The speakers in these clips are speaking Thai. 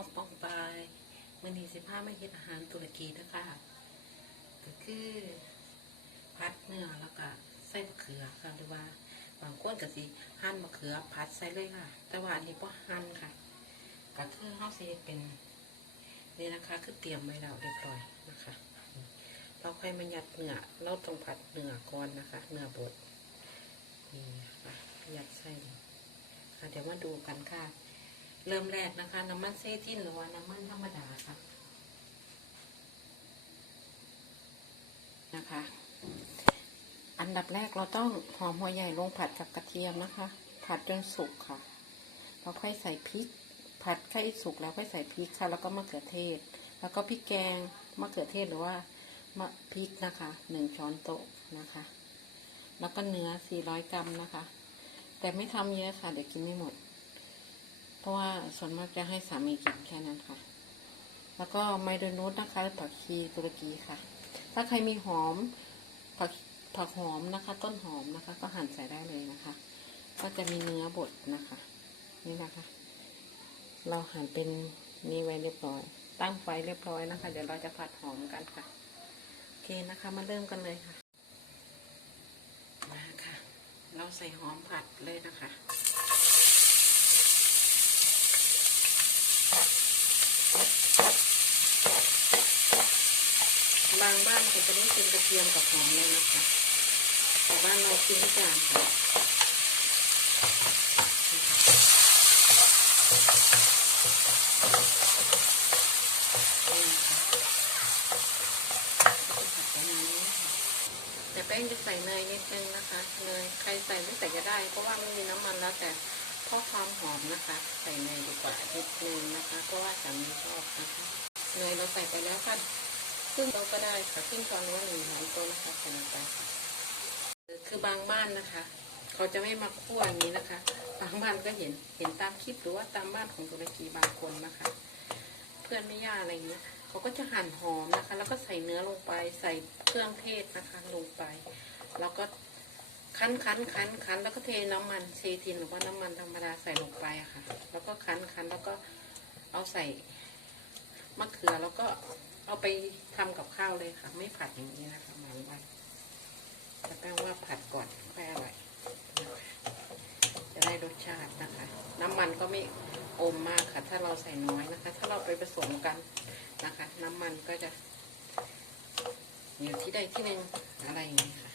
องปองปายมื่อนี้สิพามาเฮ็ดอาหารตุรกีนะคะก็คือพัดเนื้อแล้วก็ใส่มะเขือค่ะหรือว่าบางคนก็สิหั่นมะเขือผัดใส่เลยค่ะ แต่ว่าอันนี้บ่หั่นค่ะก็คือเฮาสิเฮ็ดเป็นนี่นะคะคือเตรียมไว้แล้วเรียบร้อยนะคะ เราค่อยมายัดเนื้อเราต้องผัดเนื้อก่อนนะคะ เนื้อบดนี่ค่ะยัดใส่เดี๋ยวมาดูกันค่ะ เริ่มแรกนะคะ น้ำมันเซทินหรือว่าน้ำมันธรรมดาค่ะ นะคะ อันดับแรกเราต้องหอมหัวใหญ่ลงผัดกับกระเทียมนะคะ ผัดจนสุกค่ะ เราค่อยใส่พริก ผัดใกล้สุกแล้วค่อยใส่พริกค่ะ แล้วก็มะเขือเทศ แล้วก็พริกแกงมะเขือเทศหรือว่ามะพริกนะคะหนึ่งช้อนโต๊ะนะคะ แล้วก็เนื้อ 400 กรัมนะคะ แต่ไม่ทำเยอะค่ะ เดี๋ยวกินไม่หมด เพราะว่าส่วนมากจะให้สามีกินแค่นั้นค่ะ แล้วก็ไมโดนูสนะคะผักชีตุรกีค่ะ ถ้าใครมีหอมผักผักหอมนะคะ ต้นหอมนะคะ ก็หั่นใส่ได้เลยนะคะ ก็จะมีเนื้อบดนะคะ นี่นะคะ เราหั่นเป็นนี่ไว้เรียบร้อย ตั้งไฟเรียบร้อยนะคะ เดี๋ยวเราจะผัดหอมกันค่ะโอเคนะคะ มาเริ่มกันเลยค่ะ มาค่ะ เราใส่หอมผัดเลยนะคะ บางบ้านก็จะได้กินกระเทียมกับหอมเลยนะคะแต่บ้านเรากินทุกอย่างค่ะนี่ค่ะผัดประมาณนี้ค่ะแต่แป้งจะใส่เนยนิดนึงนะคะ เนยใครใส่ไม่ใส่ก็ได้ เพราะว่าไม่มีน้ำมันแล้วแต่ เพราะความหอมนะคะ ใส่เนยดีกว่านิดนึงนะคะ เพราะว่าสามีชอบนะคะเนยเราใส่ไปแล้วค่ะครึ่งโต๊ะก็ได้ค่ะครึ่งช้อนหรือว่าหนึ่งช้อนโต๊ะนะคะใส่ลงไปค่ะคือบางบ้านนะคะ เขาจะไม่มาคั่วอย่างนี้นะคะ บางบ้านก็เห็นเห็นตามคลิปหรือว่าตามบ้านของตุรกีบางคนนะคะ เพื่อนไม่ย่าอะไรอย่างเงี้ยเขาก็จะหั่นหอมนะคะ แล้วก็ใส่เนื้อลงไปใส่เครื่องเทศนะคะลงไป แล้วก็ คั้นคั้นคั้นคั้นแล้วก็เทน้ำมันเซทินหรือว่าน้ำมันธรรมดาใส่ลงไปอะค่ะ แล้วก็คั้นคั้นแล้วก็เอาใส่มะเขือแล้วก็เอาไปทำกับข้าวเลยค่ะ ไม่ผัดอย่างนี้นะคะหมายว่าแต่แป้งว่าผัดก่อนแป้งอร่อยจะได้รสชาตินะคะ น้ำมันก็ไม่อมมากค่ะ ถ้าเราใส่น้อยนะคะ ถ้าเราไปผสมกันนะคะ น้ำมันก็จะ อยู่ที่ใดที่หนึ่งอะไรอย่างนี้ค่ะ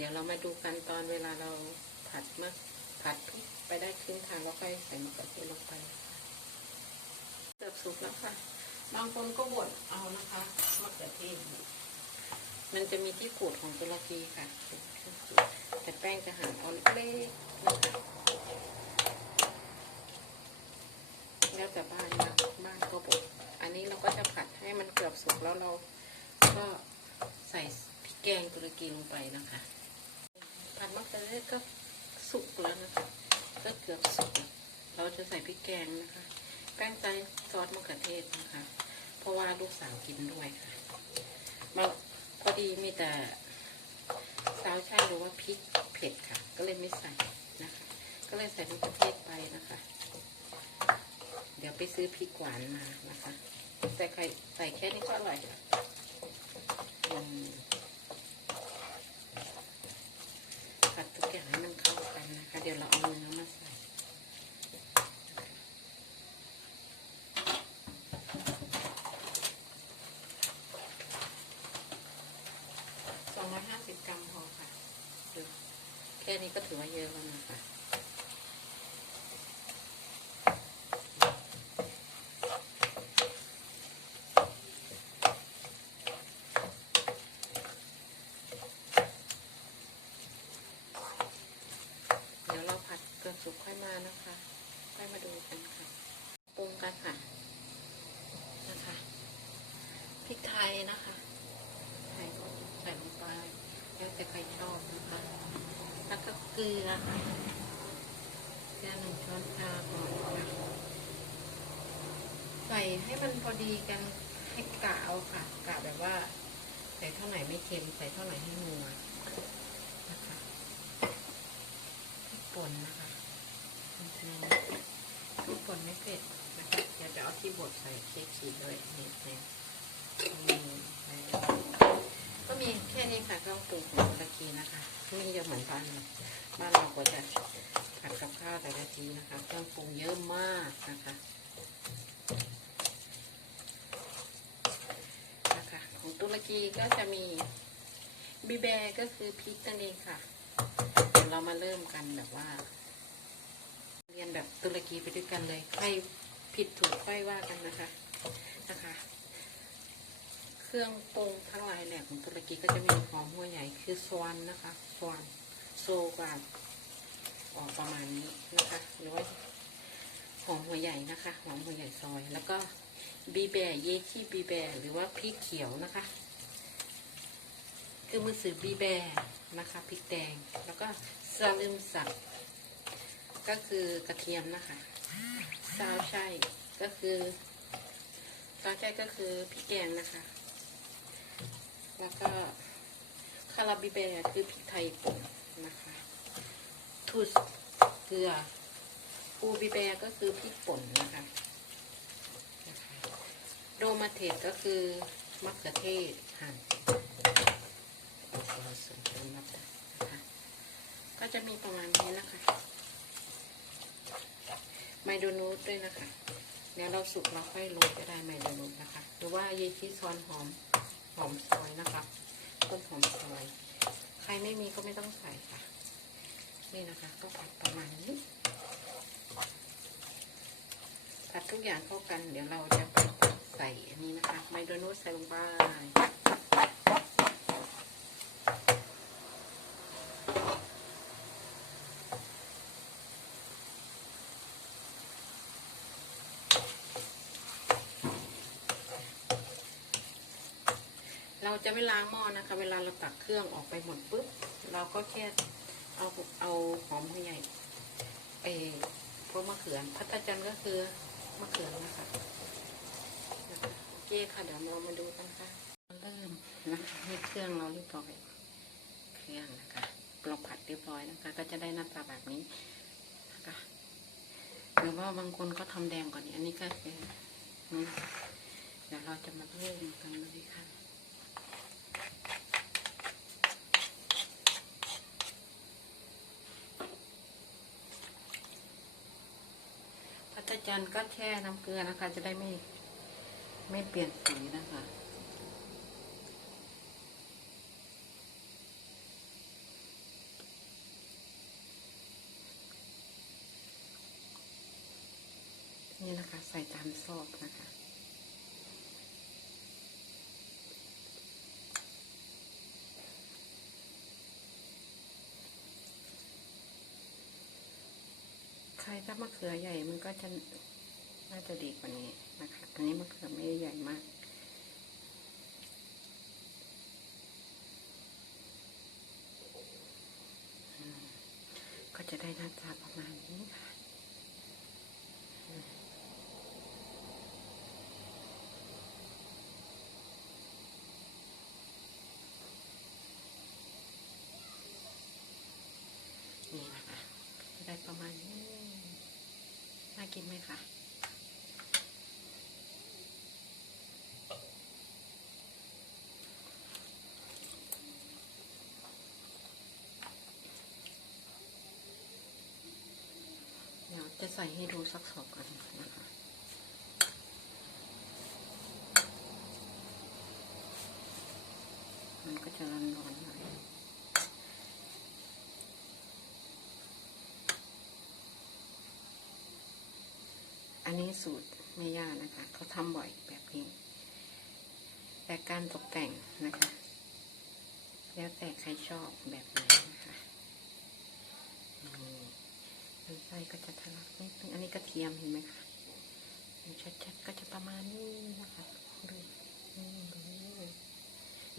เดี๋ยวเรามาดูกันตอนเวลาเราผัดมะผัดพริกไปได้ครึ่งทางแล้วค่อยใส่มะเขือเทศลงไปเกือบสุกแล้วค่ะ บางคนก็บดเอานะคะมะเขือเทศมันจะมีที่ขูดของตุรกีค่ะ แต่แป้งจะหั่นเอาเล็กๆนะคะแล้วแต่บ้านนะบ้านก็บดอันนี้เราก็จะผัดให้มันเกือบสุกแล้วเราก็ใส่พริกแกงตุรกีลงไปนะคะ ผัดมะเขือเทศก็สุกแล้วนะคะก็เกือบสุก เราจะใส่พริกแกงนะคะ แป้งใจซอสมะเขือเทศนะคะ เพราะว่าลูกสาวกินด้วยค่ะมาพอดีมีแต่สาวใช่หรือว่าพริกเผ็ดค่ะ ก็เลยไม่ใส่นะคะ ก็เลยใส่มะเขือเทศไปนะคะ เดี๋ยวไปซื้อพริกหวานมานะคะ แต่ใครใส่แค่นี้ก็อร่อยอืมผัดทุกอย่างให้มันเข้ากันนะคะ เดี๋ยวเราเอาเนื้อมาใส่ สองร้อยห้าสิบกรัมพอค่ะดูแค่นี้ก็ถือว่าเยอะแล้วนะคะเดี๋ยวเราผัดเกินสุกค่อยมานะคะค่อยมาดูกันค่ะปรุงกันค่ะนะคะพริกไทยนะคะไทยก็ใส่ลงไปแล้วแต่ใครชอบ เกลือค่ะเกลือหนึ่งช้อนชาก่อนค่ะใส่ให้มันพอดีกันให้กะเอาค่ะกะแบบว่า ใส่เท่าไหร่ไม่เค็มใส่เท่าไหร่ให้นัวนะคะพริกป่นนะคะพริกป่นไม่เผ็ดผ็ดนะคะเดี๋ยวจะเอาที่บดใส่เค้กขีดเลยนี่นี่นี่ก็มีแค่นี้ค่ะเครื่องปรุงของตุรกีนะคะไม่เยอะเหมือนบ้าน บ้านเราก็จะผัดกับข้าวแต่ละทีนะคะเครื่องปรุงเยอะมากนะคะนะคะของตุรกีก็จะมีบีแบก็คือพริกนั่นเองค่ะ เดี๋ยวเรามาเริ่มกันแบบว่า เรียนแบบตุรกีไปด้วยกันเลยใครผิดถูกค่อยว่ากันนะคะนะคะเครื่องปรุงทั้งหลายแหล่ของตุรกีก็จะมีหอมหัวใหญ่คือสวนนะคะสวน โซกว่าออกประมาณนี้นะคะหรือว่าหอมหัวใหญ่นะคะหอมหัวใหญ่ซอย แล้วก็บีแบเยคีบีแบหรือว่าพริกเขียวนะคะ คือมือสือบีแบนะคะพริกแดงแล้วก็ซาลิมสับก็คือกระเทียมนะคะซาวใช่ก็คือซาวใช่ก็คือพริกแกงนะคะ แล้วก็คาราบิเบร์คือพริกไทยป่น นะคะทูสเกลือปูบิเบรก็คือพริกป่นนะคะโดมาเทศก็คือมะเขือเทศหั่นส่วนเติมมานะคะก็จะมีประมาณนี้นะคะไมโดนูตด้วยนะคะแล้วเราสุกเราค่อยโรยก็ได้ไมโดนูตนะคะ หรือว่าเยชิซอนหอมหอมซอยนะคะต้นหอมซอย รไม่มีก็ไม่ต้องใส่ค่ะ นี่นะคะก็ผัดประมาณนี้ ผัดทุกอย่างเข้ากัน เดี๋ยวเราจะใส่อันนี้นะคะไมโดนูตใส่ลงไป เราจะไม่ล้างหม้อนะคะ เวลาเราตักเครื่องออกไปหมดปุ๊บ เราก็แค่เอาเอาหอมหัวใหญ่เออพวกมะเขือพัตจันก็คือมะเขือนะคะโอเคค่ะเดี๋ยวเรามาดูกันค่ะเริ่มนะคะนี่เครื่องเราเรียบร้อยเครื่องนะคะเราผัดเรียบร้อยนะคะ ก็จะได้หน้าตาแบบนี้นะคะหรือว่าบางคนก็ทำแดงกว่านี้อันนี้ก็คือนี่เดี๋ยวเราจะมาเริ่มกันเลยค่ะ ถ้าจันก็แช่น้ำเกลือนะคะ จะได้ไม่ไม่เปลี่ยนสีนะคะนี่นะคะ ใส่ตามซอกนะคะ ใครถ้ามะเขือใหญ่มันก็จะน่าจะดีกว่านี้นะคะ อันนี้มะเขือไม่ใหญ่มากก็จะได้หน้าตาประมาณนี้ค่ะนี่นะคะได้ประมาณนี้ น่ากินไหมคะเดี๋ยวจะใส่ให้ดูสักสองอันนะคะมันก็จะร้อนๆหน่ อันนี้สูตรแม่ย่านะคะเขาทำบ่อยแบบนี้ แต่การตกแต่งนะคะ แล้วแต่ใครชอบแบบไหนนะคะนี่ไส้ก็จะทะลักนิดนึงอันนี้กระเทียมเห็นไหมคะชัดๆก็จะประมาณนี้นะคะดูนี่ดู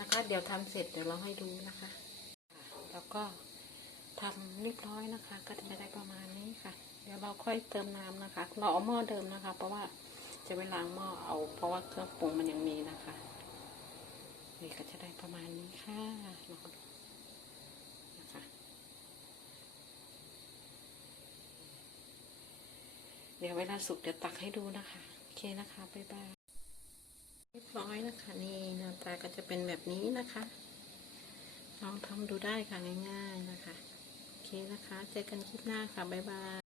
นะคะ เดี๋ยวทำเสร็จเดี๋ยวเราให้ดูนะคะ แล้วก็ทำเรียบร้อยนะคะ ก็จะได้ประมาณนี้ค่ะ เดี๋ยวเราค่อยเติมน้ำนะคะ เราเอาหม้อเดิมนะคะ เพราะว่าจะไปล้างหม้อเอา เพราะว่าเครื่องปรุงมันยังมีนะคะนี่ก็จะได้ประมาณนี้ค่ะนะคะนะคะดี๋ยวเวลาสุกเดี๋ยวตักให้ดูนะคะโอเคนะคะบ๊ายบายเรียบร้อยนะคะ นี่หน้าตาก็จะเป็นแบบนี้นะคะ ลองทำดูได้ค่ะง่ายๆนะคะ โอเคนะคะ เจอกันคลิปหน้าค่ะบ๊ายบาย